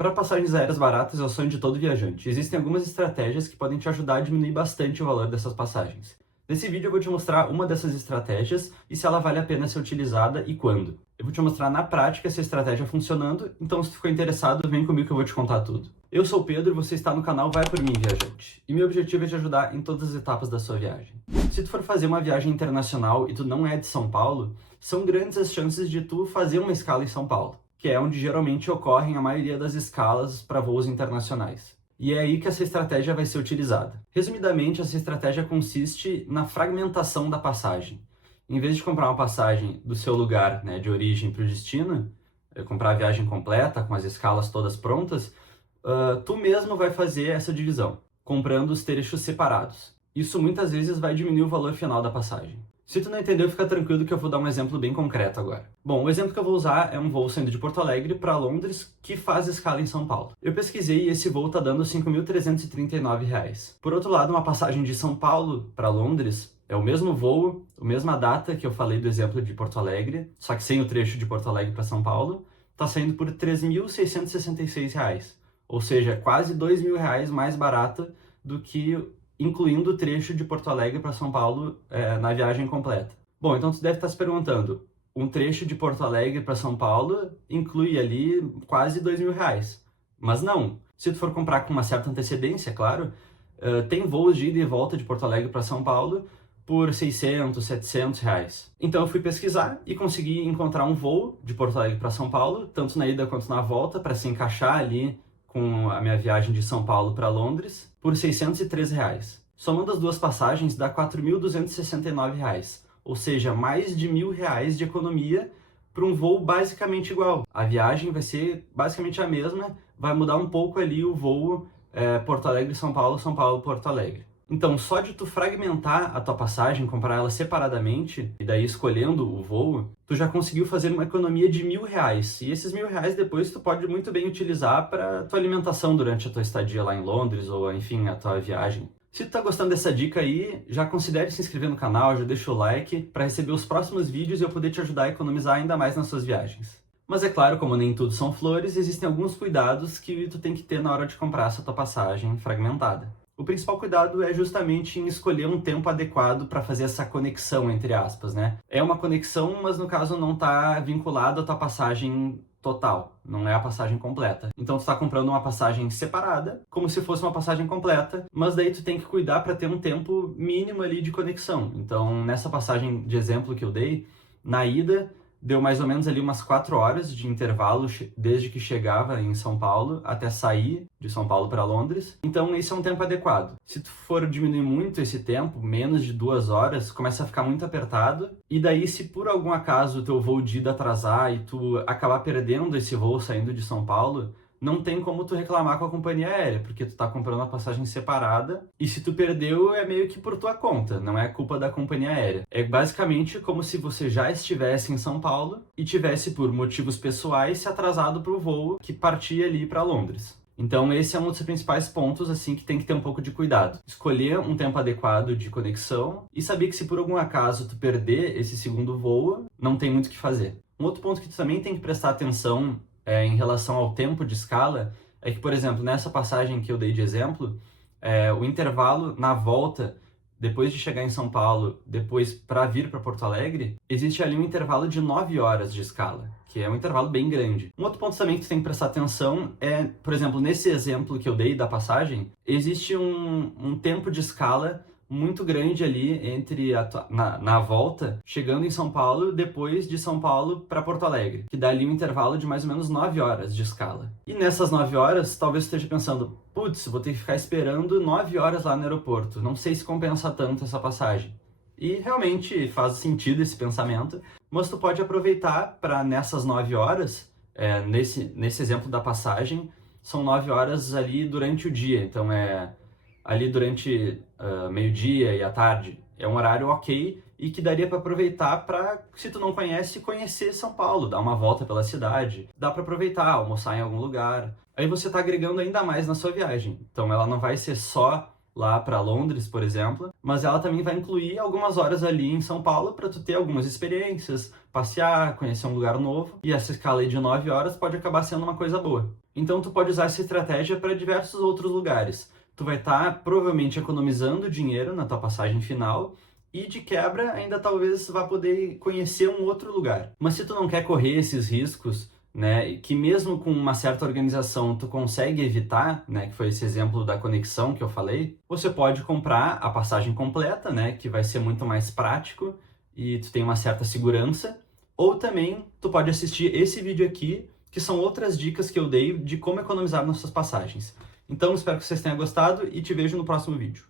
Comprar passagens aéreas baratas é o sonho de todo viajante. Existem algumas estratégias que podem te ajudar a diminuir bastante o valor dessas passagens. Nesse vídeo eu vou te mostrar uma dessas estratégias e se ela vale a pena ser utilizada e quando. Eu vou te mostrar na prática essa estratégia funcionando, então se tu ficou interessado, vem comigo que eu vou te contar tudo. Eu sou o Pedro e você está no canal Vai Por Mim, Viajante. E meu objetivo é te ajudar em todas as etapas da sua viagem. Se tu for fazer uma viagem internacional e tu não é de São Paulo, são grandes as chances de tu fazer uma escala em São Paulo, que é onde geralmente ocorrem a maioria das escalas para voos internacionais. E é aí que essa estratégia vai ser utilizada. Resumidamente, essa estratégia consiste na fragmentação da passagem. Em vez de comprar uma passagem do seu lugar, de origem para o destino, comprar a viagem completa, com as escalas todas prontas, tu mesmo vai fazer essa divisão, comprando os trechos separados. Isso muitas vezes vai diminuir o valor final da passagem. Se tu não entendeu, fica tranquilo que eu vou dar um exemplo bem concreto agora. Bom, o exemplo que eu vou usar é um voo saindo de Porto Alegre para Londres que faz escala em São Paulo. Eu pesquisei e esse voo está dando R$ 5.339. Por outro lado, uma passagem de São Paulo para Londres é o mesmo voo, a mesma data que eu falei do exemplo de Porto Alegre, só que sem o trecho de Porto Alegre para São Paulo, está saindo por R$ 3.666. Ou seja, quase R$ 2.000 mais barata do que incluindo o trecho de Porto Alegre para São Paulo na viagem completa. Bom, então tu deve estar se perguntando, um trecho de Porto Alegre para São Paulo inclui ali quase R$ 2.000. Mas não, se tu for comprar com uma certa antecedência, claro, tem voos de ida e volta de Porto Alegre para São Paulo por R$ 600, R$ 700. Então eu fui pesquisar e consegui encontrar um voo de Porto Alegre para São Paulo, tanto na ida quanto na volta, para se encaixar ali com a minha viagem de São Paulo para Londres, por R$ 613. Somando as duas passagens dá R$ 4.269, ou seja, mais de R$ 1.000 de economia para um voo basicamente igual. A viagem vai ser basicamente a mesma, vai mudar um pouco ali o voo Porto Alegre-São Paulo, São Paulo-Porto Alegre. Então, só de tu fragmentar a tua passagem, comprar ela separadamente, e daí escolhendo o voo, tu já conseguiu fazer uma economia de R$ 1.000. E esses R$ 1.000 depois tu pode muito bem utilizar para tua alimentação durante a tua estadia lá em Londres, ou enfim, a tua viagem. Se tu tá gostando dessa dica aí, já considere se inscrever no canal, já deixa o like para receber os próximos vídeos e eu poder te ajudar a economizar ainda mais nas suas viagens. Mas é claro, como nem tudo são flores, existem alguns cuidados que tu tem que ter na hora de comprar essa tua passagem fragmentada. O principal cuidado é justamente em escolher um tempo adequado para fazer essa conexão, entre aspas, É uma conexão, mas no caso não está vinculado à tua passagem total, não é a passagem completa. Então tu está comprando uma passagem separada, como se fosse uma passagem completa, mas daí tu tem que cuidar para ter um tempo mínimo ali de conexão. Então nessa passagem de exemplo que eu dei, na ida deu mais ou menos ali umas 4 horas de intervalo desde que chegava em São Paulo até sair de São Paulo para Londres. Então esse é um tempo adequado. Se tu for diminuir muito esse tempo, menos de 2 horas, começa a ficar muito apertado. E daí se por algum acaso o teu voo de ida atrasar e tu acabar perdendo esse voo saindo de São Paulo, não tem como tu reclamar com a companhia aérea, porque tu tá comprando a passagem separada e se tu perdeu é meio que por tua conta, não é culpa da companhia aérea. É basicamente como se você já estivesse em São Paulo e tivesse por motivos pessoais se atrasado pro voo que partia ali para Londres. Então esse é um dos principais pontos assim que tem que ter um pouco de cuidado. Escolher um tempo adequado de conexão e saber que se por algum acaso tu perder esse segundo voo, não tem muito o que fazer. Um outro ponto que tu também tem que prestar atenção em relação ao tempo de escala, é que, por exemplo, nessa passagem que eu dei de exemplo, o intervalo na volta, depois de chegar em São Paulo, depois para vir para Porto Alegre, existe ali um intervalo de 9 horas de escala, que é um intervalo bem grande. Um outro ponto também que tu tem que prestar atenção é, por exemplo, nesse exemplo que eu dei da passagem, existe um tempo de escala muito grande ali entre na volta, chegando em São Paulo, depois de São Paulo para Porto Alegre, que dá ali um intervalo de mais ou menos 9 horas de escala. E nessas 9 horas, talvez você esteja pensando, putz, vou ter que ficar esperando 9 horas lá no aeroporto, não sei se compensa tanto essa passagem. E realmente faz sentido esse pensamento, mas tu pode aproveitar para nessas 9 horas, nesse exemplo da passagem, são 9 horas ali durante o dia, então ali durante meio-dia e à tarde. É um horário ok e que daria para aproveitar para, se tu não conhece, conhecer São Paulo, dar uma volta pela cidade. Dá para aproveitar, almoçar em algum lugar. Aí você está agregando ainda mais na sua viagem. Então ela não vai ser só lá para Londres, por exemplo, mas ela também vai incluir algumas horas ali em São Paulo para tu ter algumas experiências, passear, conhecer um lugar novo, e essa escala aí de 9 horas pode acabar sendo uma coisa boa. Então tu pode usar essa estratégia para diversos outros lugares. Tu vai estar provavelmente economizando dinheiro na tua passagem final, e de quebra ainda talvez vá poder conhecer um outro lugar. Mas se tu não quer correr esses riscos, né, que mesmo com uma certa organização tu consegue evitar, né, que foi esse exemplo da conexão que eu falei, você pode comprar a passagem completa, né, que vai ser muito mais prático e tu tem uma certa segurança, ou também tu pode assistir esse vídeo aqui, que são outras dicas que eu dei de como economizar nas suas passagens. Então espero que vocês tenham gostado e te vejo no próximo vídeo.